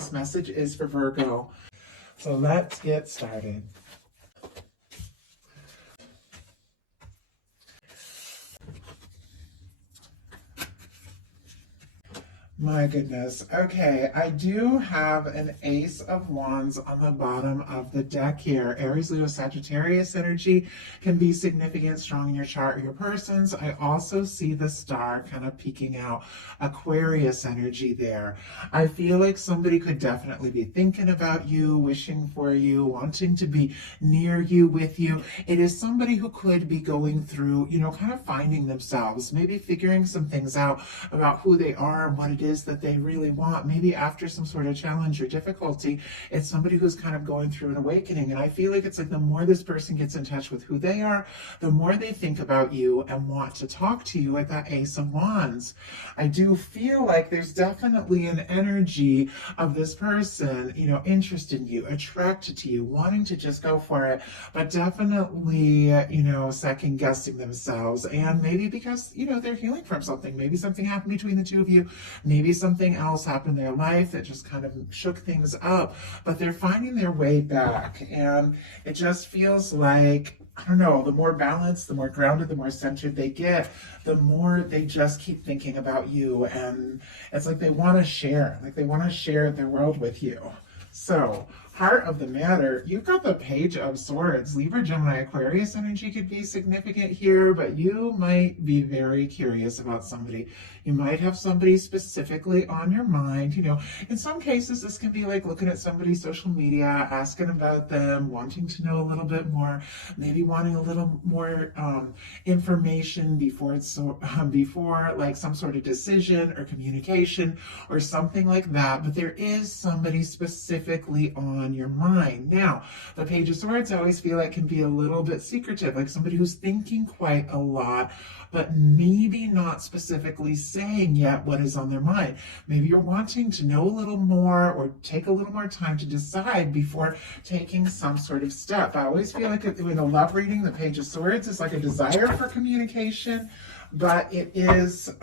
this message is for Virgo. So let's get started. My goodness. Okay, I do have an Ace of Wands on the bottom of the deck here. Aries, Leo, Sagittarius energy can be significant, strong in your chart or your person's. I also see the star kind of peeking out. Aquarius energy there. I feel like somebody could definitely be thinking about you, wishing for you, wanting to be near you, with you. It is somebody who could be going through, kind of finding themselves, maybe figuring some things out about who they are and what it is that they really want. Maybe after some sort of challenge or difficulty, it's somebody who's kind of going through an awakening. And I feel like it's like the more this person gets in touch with who they are, the more they think about you and want to talk to you at that Ace of Wands. I do feel like there's definitely an energy of this person, interested in you, attracted to you, wanting to just go for it, but definitely, second guessing themselves. And maybe because, they're healing from something. Maybe something happened between the two of you. Maybe something else happened in their life that just kind of shook things up, but they're finding their way back. And it just feels like, I don't know, the more balanced, the more grounded, the more centered they get, the more they just keep thinking about you. And it's like they want to share, their world with you. So, heart of the matter, you've got the Page of Swords. Libra, Gemini, Aquarius energy could be significant here, but you might be very curious about somebody. You might have somebody specifically on your mind. In some cases, this can be like looking at somebody's social media, asking about them, wanting to know a little bit more, maybe wanting a little more information before like some sort of decision or communication or something like that. But there is somebody specifically on your mind. Now, the Page of Swords I always feel like can be a little bit secretive, like somebody who's thinking quite a lot, but maybe not specifically saying yet what is on their mind. Maybe you're wanting to know a little more or take a little more time to decide before taking some sort of step. I always feel like in a love reading, the Page of Swords is like a desire for communication, but it is,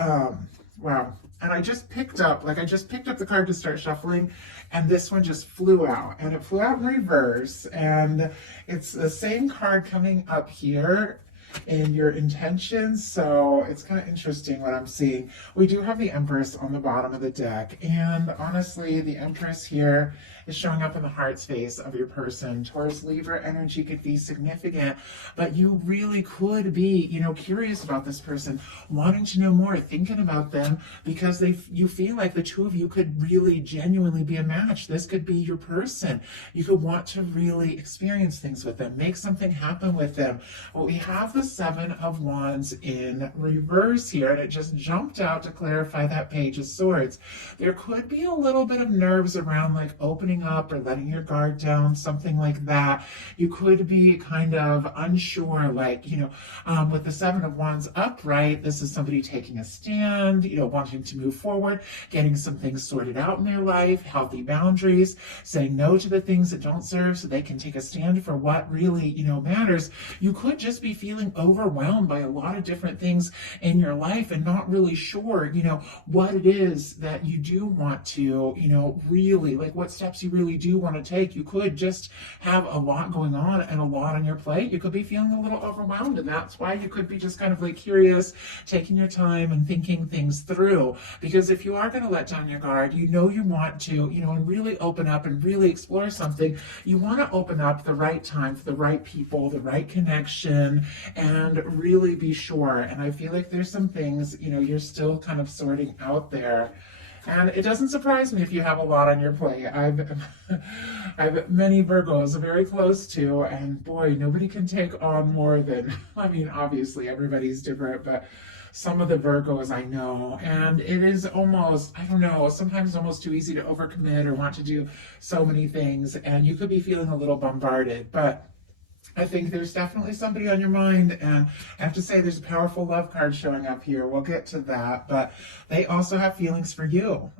wow. And I just picked up the card to start shuffling, and this one just flew out, and it flew out in reverse, and it's the same card coming up here in your intentions. So it's kind of interesting what I'm seeing. We do have the Empress on the bottom of the deck, and honestly, the Empress here is showing up in the heart space of your person. Taurus, Libra energy could be significant, but you really could be, curious about this person, wanting to know more, thinking about them, because you feel like the two of you could really genuinely be a match. This could be your person. You could want to really experience things with them, make something happen with them. Well, we have the Seven of Wands in reverse here, and it just jumped out to clarify that Page of Swords. There could be a little bit of nerves around like opening up or letting your guard down, something like that. You could be kind of unsure, like, with the Seven of Wands upright, this is somebody taking a stand, wanting to move forward, getting some things sorted out in their life, healthy boundaries, saying no to the things that don't serve so they can take a stand for what really, matters. You could just be feeling overwhelmed by a lot of different things in your life and not really sure, what it is that you do want to, really, like what steps you really do want to take. You could just have a lot going on and a lot on your plate. You could be feeling a little overwhelmed, and that's why you could be just kind of like curious, taking your time and thinking things through. Because if you are going to let down your guard, you want to, and really open up and really explore something, you want to open up the right time for the right people, the right connection, and really be sure. And I feel like there's some things, you're still kind of sorting out there. And it doesn't surprise me if you have a lot on your plate. I've many Virgos very close to, and boy, nobody can take on more than, obviously everybody's different, but some of the Virgos I know, and it is almost, sometimes almost too easy to overcommit or want to do so many things, and you could be feeling a little bombarded, but I think there's definitely somebody on your mind, and I have to say there's a powerful love card showing up here. We'll get to that, but they also have feelings for you.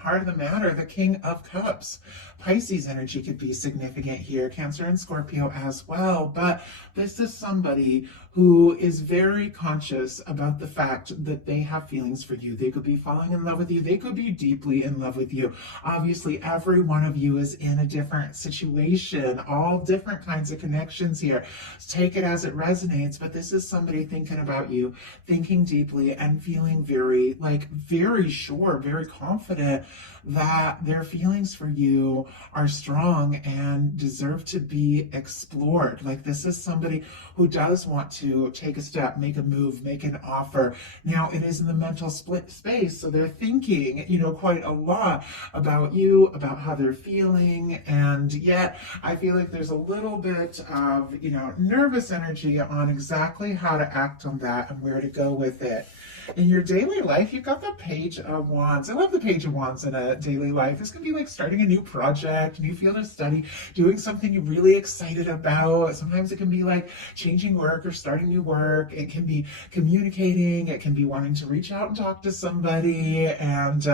card of the matter, the King of Cups. Pisces energy could be significant here, Cancer and Scorpio as well, but this is somebody who is very conscious about the fact that they have feelings for you. They could be falling in love with you. They could be deeply in love with you. Obviously, every one of you is in a different situation, all different kinds of connections here. Take it as it resonates, but this is somebody thinking about you, thinking deeply and feeling very sure, very confident that their feelings for you are strong and deserve to be explored. Like, this is somebody who does want to take a step, make a move, make an offer. Now, it is in the mental split space, so they're thinking, quite a lot about you, about how they're feeling, and yet I feel like there's a little bit of, nervous energy on exactly how to act on that and where to go with it. In your daily life, you've got the Page of Wands. I love the Page of Wands in a daily life. This can be like starting a new project, new field of study, doing something you're really excited about. Sometimes it can be like changing work or starting new work. It can be communicating. It can be wanting to reach out and talk to somebody and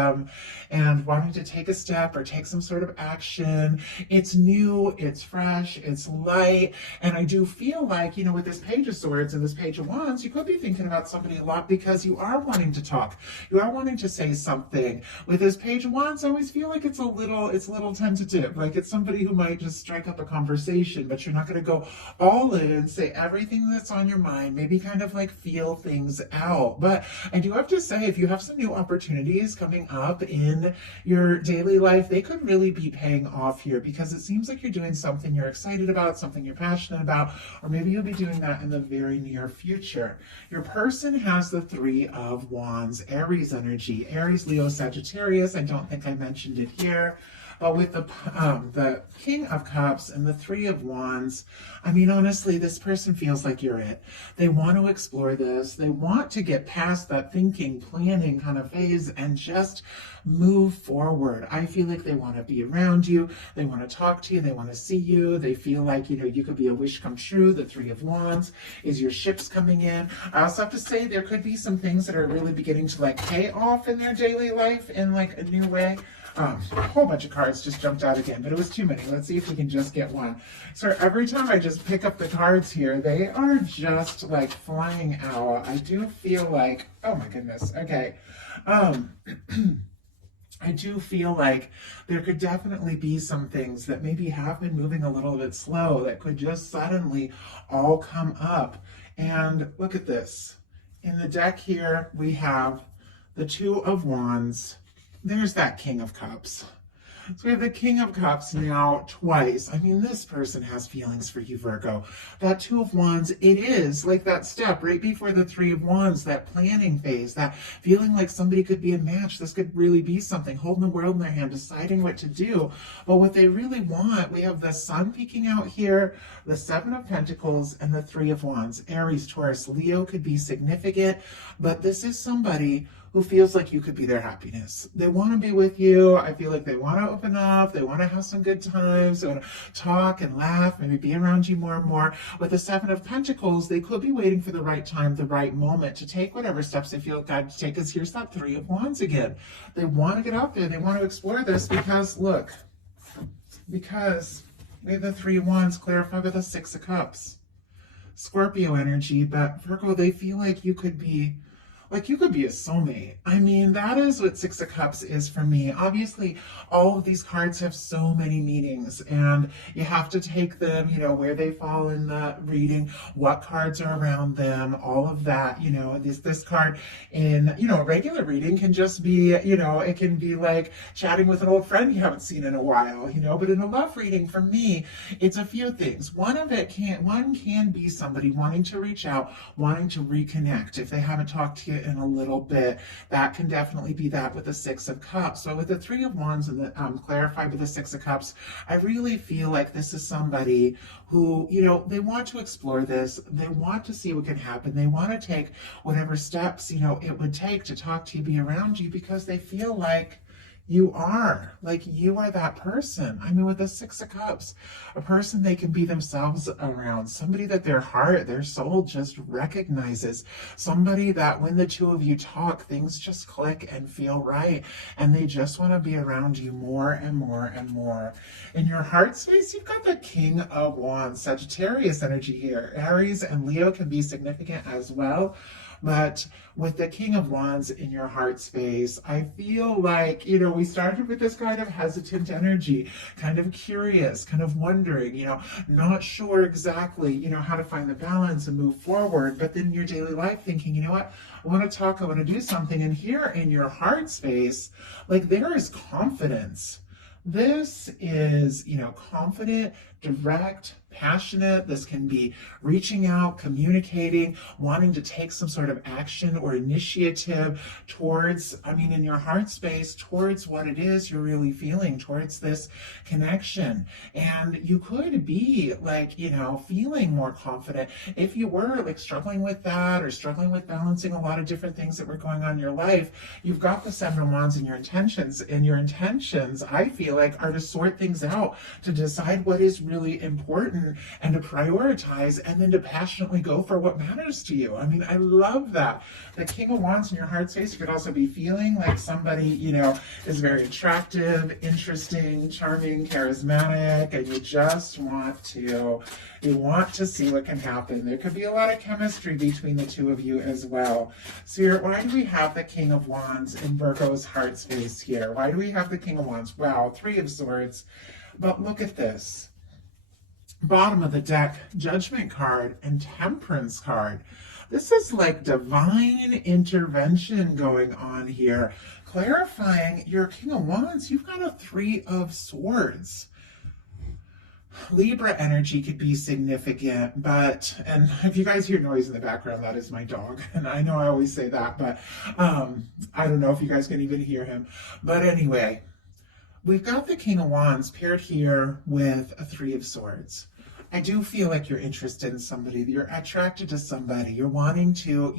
wanting to take a step or take some sort of action. It's new, it's fresh, it's light. And I do feel like, with this Page of Swords and this Page of Wands, you could be thinking about somebody a lot because you are wanting to talk. You are wanting to say something. With this Page of Wands, I always feel like it's a little tentative. Like, it's somebody who might just strike up a conversation, but you're not going to go all in and say everything that's on your mind. Maybe kind of like feel things out. But I do have to say, if you have some new opportunities coming up in your daily life, they could really be paying off here, because it seems like you're doing something you're excited about, something you're passionate about, or maybe you'll be doing that in the very near future. Your person has the Three of Wands, Aries energy, Aries, Leo, Sagittarius. I don't think I mentioned it here. But with the King of Cups and the Three of Wands, I mean, honestly, this person feels like you're it. They want to explore this. They want to get past that thinking, planning kind of phase and just move forward. I feel like they want to be around you. They want to talk to you. They want to see you. They feel like, you could be a wish come true. The Three of Wands is your ships coming in. I also have to say there could be some things that are really beginning to pay off in their daily life in a new way. A whole bunch of cards just jumped out again, but it was too many. Let's see if we can just get one. So every time I just pick up the cards here, they are just flying out. I do feel like, oh my goodness, okay. I do feel like there could definitely be some things that maybe have been moving a little bit slow that could just suddenly all come up. And look at this. In the deck here, we have the Two of Wands. There's that King of Cups. So we have the King of Cups now twice. I mean, this person has feelings for you, Virgo. That Two of Wands, it is like that step right before the Three of Wands, that planning phase, that feeling like somebody could be a match. This could really be something, holding the world in their hand, deciding what to do. But what they really want, we have the Sun peeking out here, the Seven of Pentacles, and the Three of Wands. Aries, Taurus, Leo could be significant, but this is somebody who feels like you could be their happiness. They want to be with you. I feel like they want to open up. They want to have some good times. They want to talk and laugh, maybe be around you more and more. With the Seven of Pentacles, they could be waiting for the right time, the right moment to take whatever steps they feel God to take. Because here's that Three of Wands again. They want to get out there. They want to explore this because, look, because we have the Three of Wands clarified with the Six of Cups. Scorpio energy, but Virgo, they feel like you could be a soulmate. I mean, that is what Six of Cups is for me. Obviously, all of these cards have so many meanings, and you have to take them, where they fall in the reading, what cards are around them, all of that. This card in, a regular reading can just be, it can be like chatting with an old friend you haven't seen in a while, but in a love reading, for me, it's a few things. One can be somebody wanting to reach out, wanting to reconnect. If they haven't talked to you in a little bit, that can definitely be that with the Six of Cups. So with the Three of Wands and the clarified with the Six of Cups, I really feel like this is somebody who, they want to explore this. They want to see what can happen. They want to take whatever steps, it would take to talk to you, be around you, because they feel like You are. Like, you are that person. I mean, with the Six of Cups, a person they can be themselves around, somebody that their heart, their soul just recognizes, somebody that when the two of you talk, things just click and feel right, and they just want to be around you more and more and more. In your heart space, you've got the King of Wands, Sagittarius energy here. Aries and Leo can be significant as well. But with the King of Wands in your heart space, I feel like, we started with this kind of hesitant energy, kind of curious, kind of wondering, not sure exactly, how to find the balance and move forward. But then in your daily life thinking, you know what, I want to talk, I want to do something. And here in your heart space, like, there is confidence. This is, confident, direct, passionate. This can be reaching out, communicating, wanting to take some sort of action or initiative towards, in your heart space, towards what it is you're really feeling, towards this connection. And you could be like, feeling more confident if you were like struggling with that or struggling with balancing a lot of different things that were going on in your life. You've got the Seven of Wands in your intentions, and your intentions, I feel like, are to sort things out, to decide what is really important and to prioritize, and then to passionately go for what matters to you. I love that. The King of Wands in your heart space, you could also be feeling like somebody, is very attractive, interesting, charming, charismatic, and you just want to see what can happen. There could be a lot of chemistry between the two of you as well. So why do we have the King of Wands in Virgo's heart space here? Why do we have the King of Wands? Wow, Three of Swords. But look at this. Bottom of the deck, Judgment card and Temperance card. This is like divine intervention going on here. Clarifying your King of Wands, you've got a Three of Swords. Libra energy could be significant, and if you guys hear noise in the background, that is my dog. And I know I always say that, but I don't know if you guys can even hear him. But anyway, we've got the King of Wands paired here with a Three of Swords. I do feel like you're interested in somebody, you're attracted to somebody, you're wanting to,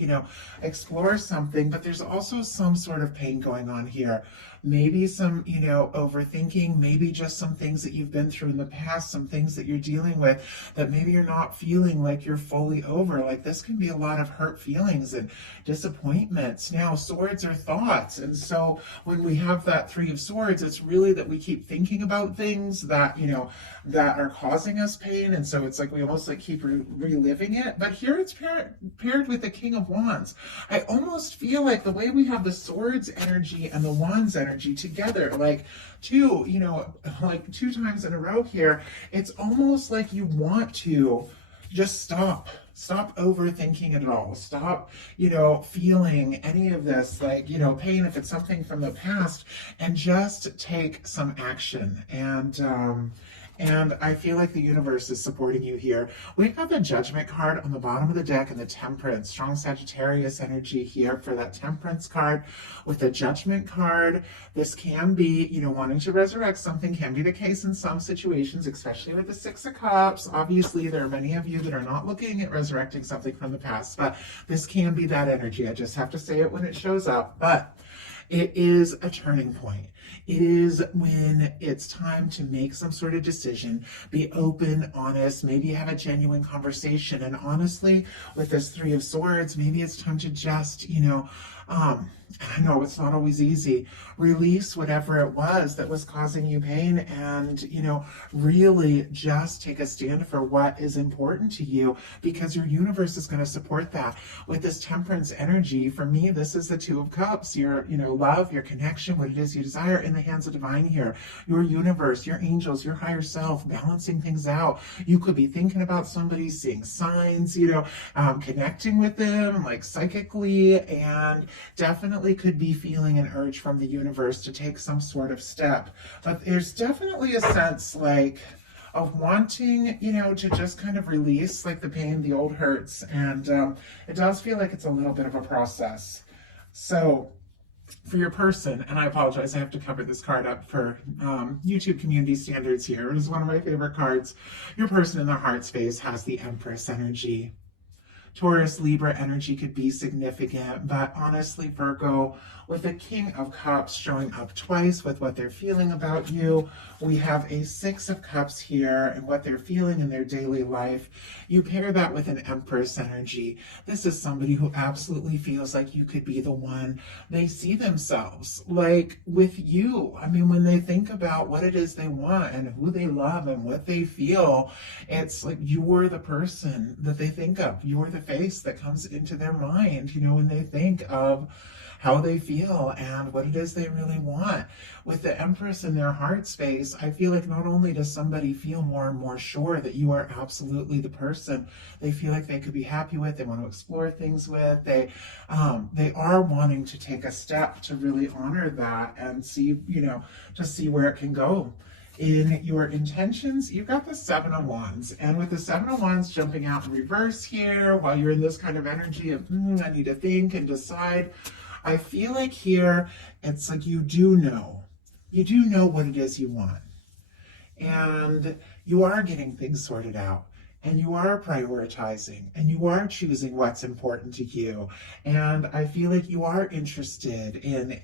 explore something, but there's also some sort of pain going on here. Maybe some, overthinking, maybe just some things that you've been through in the past, some things that you're dealing with that maybe you're not feeling like you're fully over. Like, this can be a lot of hurt feelings and disappointments. Now, swords are thoughts. And so when we have that Three of Swords, it's really that we keep thinking about things that, that are causing us pain. And so it's like we almost like keep reliving it. But here it's paired with the King of Wands. I almost feel like the way we have the Swords energy and the Wands energy together, like two times in a row here, it's almost like you want to just stop overthinking it all. Stop, feeling any of this, like, pain if it's something from the past, and just take some action. And I feel like the universe is supporting you here. We've got the Judgment card on the bottom of the deck and the Temperance. Strong Sagittarius energy here for that Temperance card. With the Judgment card, this can be, wanting to resurrect something, can be the case in some situations, especially with the Six of Cups. Obviously, there are many of you that are not looking at resurrecting something from the past, but this can be that energy. I just have to say it when it shows up. But it is a turning point. It is when it's time to make some sort of decision, be open, honest, maybe have a genuine conversation. And honestly, with this Three of Swords, maybe it's time to just, I know it's not always easy, release whatever it was that was causing you pain, and, really just take a stand for what is important to you, because your universe is going to support that. With this Temperance energy, for me, this is the Two of Cups, your, love, your connection, what it is you desire, in the hands of divine here. Your universe, your angels, your higher self, balancing things out. You could be thinking about somebody, seeing signs, connecting with them, like psychically, and definitely could be feeling an urge from the universe to take some sort of step. But there's definitely a sense like of wanting, to just kind of release like the pain, the old hurts. And it does feel like it's a little bit of a process. So for your person, and I apologize, I have to cover this card up for YouTube community standards here. It is one of my favorite cards. Your person in their heart space has the Empress energy. Taurus, Libra energy could be significant, but honestly, Virgo, With the King of Cups showing up twice with what they're feeling about you, we have a Six of Cups here and what they're feeling in their daily life. You pair that with an Empress energy. This is somebody who absolutely feels like you could be the one. They see themselves like with you. I mean, when they think about what it is they want and who they love and what they feel, it's like you're the person that they think of. You're the face that comes into their mind, when they think of how they feel and what it is they really want. With the Empress in their heart space, I feel like not only does somebody feel more and more sure that you are absolutely the person they feel like they could be happy with, they want to explore things with, they are wanting to take a step to really honor that and see, to see where it can go. In your intentions, you've got the Seven of Wands. And with the Seven of Wands jumping out in reverse here, while you're in this kind of energy of, I need to think and decide, I feel like here, it's like you do know what it is you want. And you are getting things sorted out. And you are prioritizing, and you are choosing what's important to you. And I feel like you are interested in,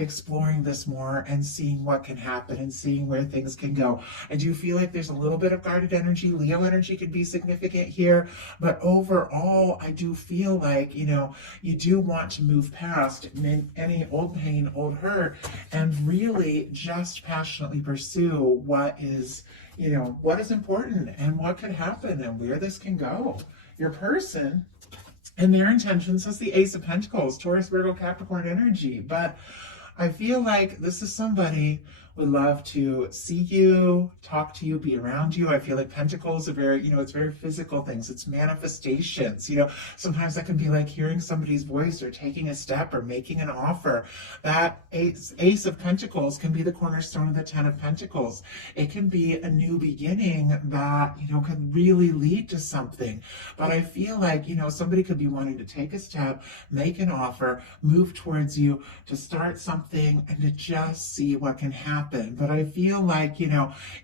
exploring this more and seeing what can happen and seeing where things can go. I do feel like there's a little bit of guarded energy. Leo energy could be significant here. But overall, I do feel like, you do want to move past any old pain, old hurt, and really just passionately pursue what is important and what could happen and where this can go. Your person and their intentions is the Ace of Pentacles, Taurus, Virgo, Capricorn energy. But I feel like this is somebody would love to see you, talk to you, be around you. I feel like Pentacles are very, it's very physical things. It's manifestations. Sometimes that can be like hearing somebody's voice or taking a step or making an offer. That Ace of Pentacles can be the cornerstone of the Ten of Pentacles. It can be a new beginning that, could really lead to something. But I feel like, somebody could be wanting to take a step, make an offer, move towards you to start something and to just see what can happen. But I feel like,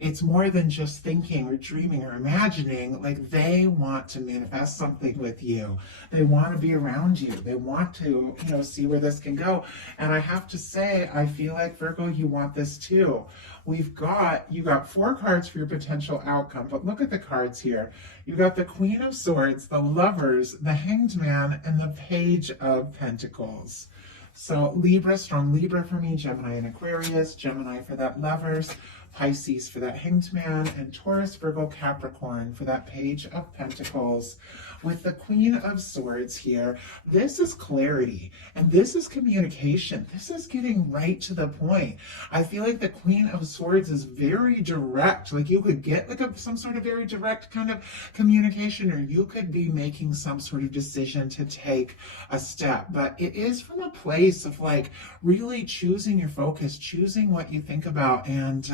it's more than just thinking or dreaming or imagining. Like they want to manifest something with you. They want to be around you. They want to, see where this can go. And I have to say, I feel like Virgo, you want this too. You got 4 cards for your potential outcome, but look at the cards here. You got the Queen of Swords, the Lovers, the Hanged Man, and the Page of Pentacles. So Libra, strong Libra for me, Gemini and Aquarius, Gemini for that Lovers, Pisces for that Hanged Man, and Taurus, Virgo, Capricorn for that Page of Pentacles. With the Queen of Swords here, this is clarity and this is communication. This is getting right to the point. I feel like the Queen of Swords is very direct. Like you could get like some sort of very direct kind of communication, or you could be making some sort of decision to take a step. But it is from a place of like really choosing your focus, choosing what you think about, and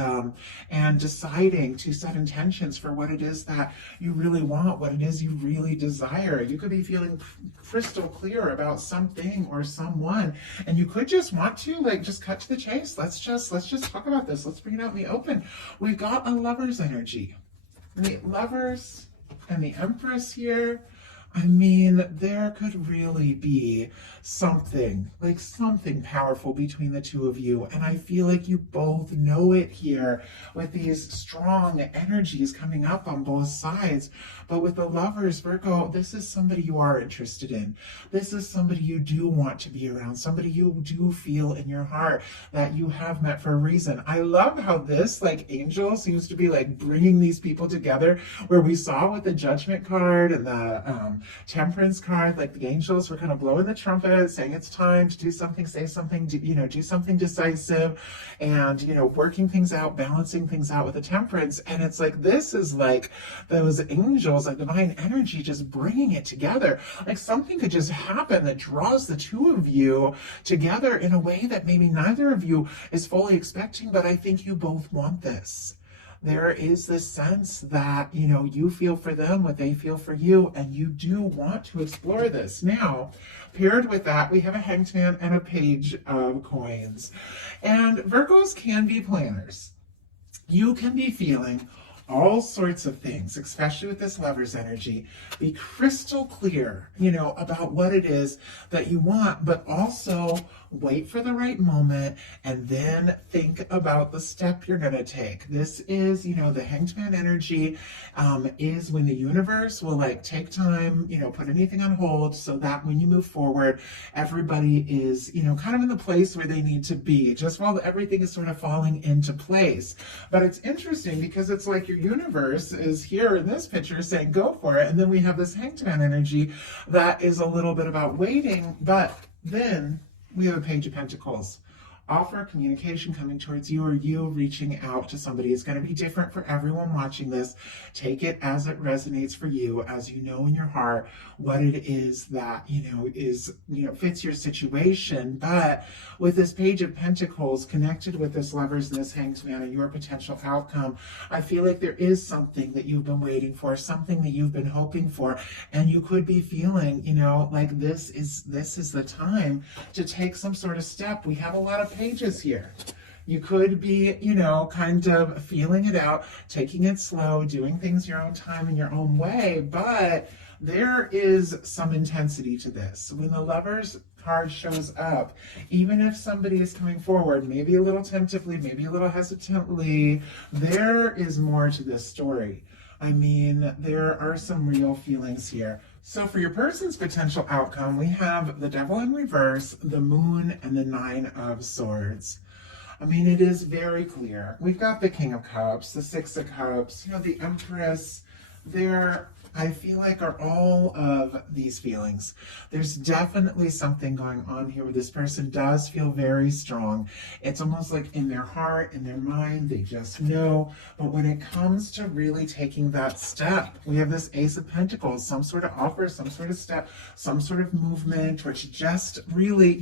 deciding to set intentions for what it is that you really want, what it is you really desire. You could be feeling crystal clear about something or someone, and you could just want to just cut to the chase. Let's just talk about this. Let's bring it out in the open. We've got a Lover's energy. The Lovers and the Empress here. I mean, there could really be something powerful between the two of you. And I feel like you both know it here with these strong energies coming up on both sides. But with the Lovers, Virgo, this is somebody you are interested in. This is somebody you do want to be around, somebody you do feel in your heart that you have met for a reason. I love how this angel seems to be bringing these people together, where we saw with the Judgment card and the Temperance card, the angels were kind of blowing the trumpet, saying it's time to do something, say something, do something decisive, and working things out, balancing things out with the Temperance. And it's this is those angels, divine energy, just bringing it together. Something could just happen that draws the two of you together in a way that maybe neither of you is fully expecting, but I think you both want this. There is this sense that, you feel for them what they feel for you, and you do want to explore this. Now, paired with that, we have a Hanged Man and a Page of Coins. And Virgos can be planners. You can be feeling all sorts of things, especially with this Lover's energy. Be crystal clear, about what it is that you want, but also wait for the right moment, and then think about the step you're going to take. This is, the Hanged Man energy is when the universe will like take time, put anything on hold so that when you move forward, everybody is, kind of in the place where they need to be, just while everything is sort of falling into place. But it's interesting because it's like your universe is here in this picture saying, go for it. And then we have this Hanged Man energy that is a little bit about waiting, but then we have a Page of Pentacles. Offer communication coming towards you, or you reaching out to somebody. Is going to be different for everyone watching this. Take it as it resonates for you, as you know in your heart what it is that fits your situation. But with this Page of Pentacles connected with this Lovers and this Hanged Man and your potential outcome, I feel like there is something that you've been waiting for, something that you've been hoping for, and you could be feeling, like this is the time to take some sort of step. We have a lot of pages here. You could be, kind of feeling it out, taking it slow, doing things your own time in your own way, but there is some intensity to this. When the Lovers card shows up, even if somebody is coming forward, maybe a little tentatively, maybe a little hesitantly, there is more to this story. I mean, there are some real feelings here. So for your person's potential outcome, we have the Devil in reverse, the Moon, and the Nine of Swords. I mean, it is very clear. We've got the King of Cups, the Six of Cups, the Empress. There, I feel like, are all of these feelings. There's definitely something going on here where this person does feel very strong. It's almost like in their heart, in their mind, they just know. But when it comes to really taking that step, we have this Ace of Pentacles, some sort of offer, some sort of step, some sort of movement, which just really,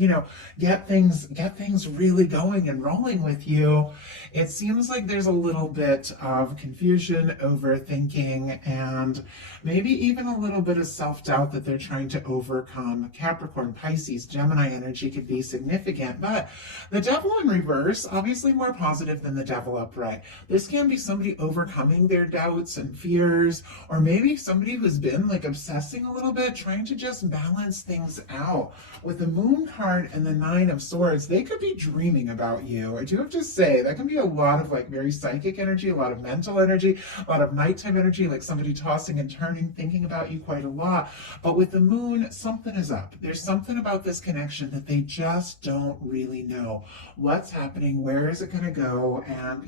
get things really going and rolling with you. It seems like there's a little bit of confusion, overthinking, and maybe even a little bit of self-doubt that they're trying to overcome. Capricorn, Pisces, Gemini energy could be significant, but the Devil in reverse, obviously more positive than the Devil upright. This can be somebody overcoming their doubts and fears, or maybe somebody who's been like obsessing a little bit, trying to just balance things out. With the Moon card and the Nine of Swords, they could be dreaming about you. I do have to say, that can be a lot of like very psychic energy, a lot of mental energy, a lot of nighttime energy, like somebody tossing and turning, thinking about you quite a lot. But with the Moon, something is up. There's something about this connection that they just don't really know what's happening, where is it going to go, and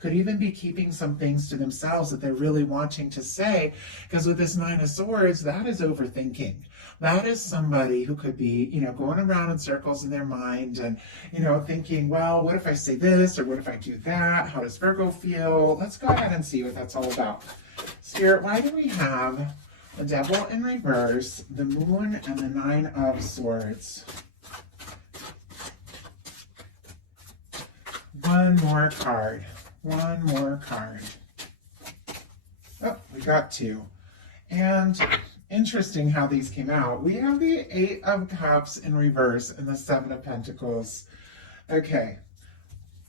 could even be keeping some things to themselves that they're really wanting to say, because with this Nine of Swords, that is overthinking. That is somebody who could be going around in circles in their mind and thinking, well, what if I say this, or what if I do that? How does Virgo feel? Let's go ahead and see what that's all about. Spirit, why do we have the Devil in reverse, the Moon, and the Nine of Swords? One more card. One more card. Oh, we got two. And interesting how these came out. We have the Eight of Cups in reverse and the Seven of Pentacles. Okay.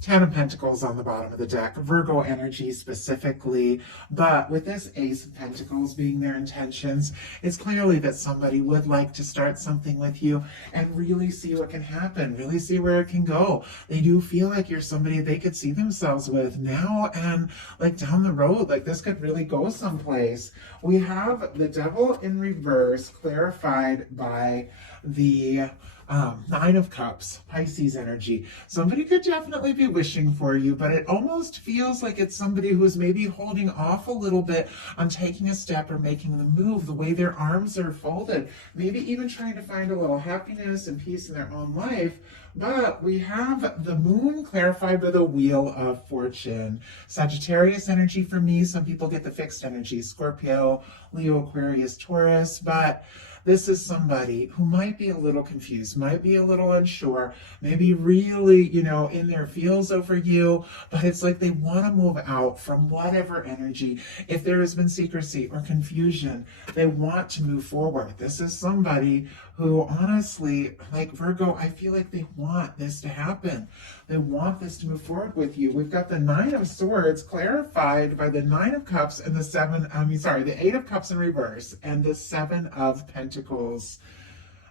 Ten of Pentacles on the bottom of the deck, Virgo energy specifically, but with this Ace of Pentacles being their intentions, it's clearly that somebody would like to start something with you and really see what can happen, really see where it can go. They do feel like you're somebody they could see themselves with now and like down the road, like this could really go someplace. We have the Devil in reverse clarified by the Nine of Cups, Pisces energy. Somebody could definitely be wishing for you, but it almost feels like it's somebody who's maybe holding off a little bit on taking a step or making the move, the way their arms are folded, maybe even trying to find a little happiness and peace in their own life. But we have the Moon clarified by the Wheel of Fortune. Sagittarius energy for me. Some people get the fixed energy, Scorpio, Leo, Aquarius, Taurus, but this is somebody who might be a little confused, might be a little unsure, maybe really, in their feels over you, but it's like they want to move out from whatever energy. If there has been secrecy or confusion, they want to move forward. This is somebody who honestly, like Virgo, I feel like they want this to happen. They want this to move forward with you. We've got the Nine of Swords clarified by the Nine of Cups and the Eight of Cups in reverse and the Seven of Pentacles.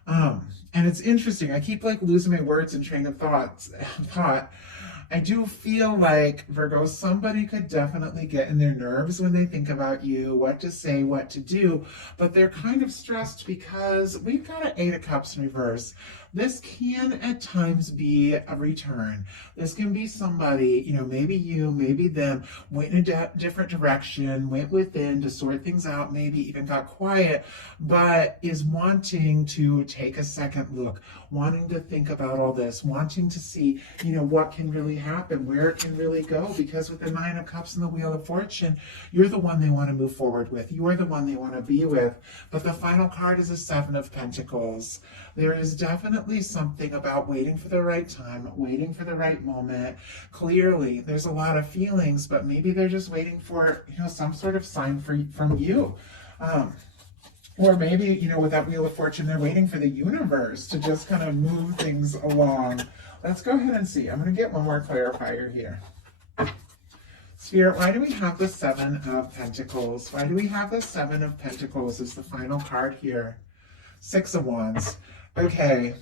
And it's interesting. I keep like losing my words and train of thought. I do feel like, Virgo, somebody could definitely get in their nerves when they think about you, what to say, what to do, but they're kind of stressed because we've got an Eight of Cups in reverse. This can at times be a return. This can be somebody, maybe you, maybe them, went in a different direction, went within to sort things out, maybe even got quiet, but is wanting to take a second look, wanting to think about all this, wanting to see, what can really happen, where it can really go, because with the Nine of Cups and the Wheel of Fortune, you're the one they want to move forward with. You're the one they want to be with. But the final card is a Seven of Pentacles. There is definitely something about waiting for the right time, waiting for the right moment. Clearly, there's a lot of feelings, but maybe they're just waiting for, some sort of sign from you. Or maybe, with that Wheel of Fortune, they're waiting for the universe to just kind of move things along. Let's go ahead and see. I'm going to get one more clarifier here. Spirit, why do we have the Seven of Pentacles? Why do we have the Seven of Pentacles as the final card here? Six of Wands. Okay.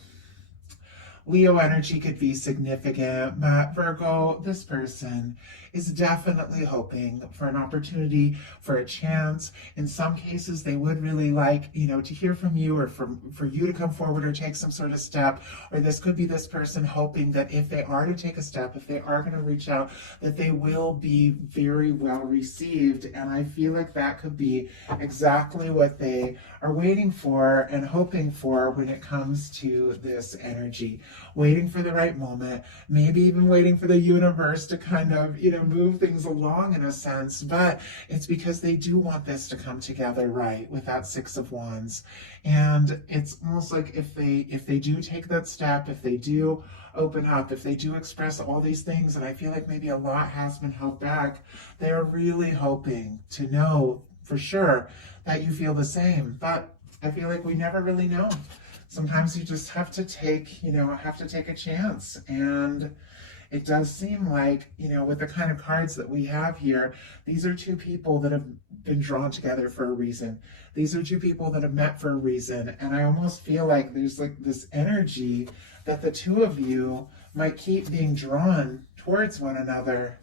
Leo energy could be significant, but Virgo, this person is definitely hoping for an opportunity, for a chance. In some cases, they would really like, to hear from you, or for you to come forward or take some sort of step. Or this could be this person hoping that if they are to take a step, if they are going to reach out, that they will be very well received. And I feel like that could be exactly what they are waiting for and hoping for when it comes to this energy. Waiting for the right moment, maybe even waiting for the universe to kind of, move things along in a sense, but it's because they do want this to come together right with that Six of Wands. And it's almost like if they do take that step, if they do open up, if they do express all these things, and I feel like maybe a lot has been held back, they're really hoping to know for sure that you feel the same. But I feel like we never really know. Sometimes you just have to take, a chance. And it does seem like, with the kind of cards that we have here, these are two people that have been drawn together for a reason. These are two people that have met for a reason. And I almost feel like there's like this energy that the two of you might keep being drawn towards one another.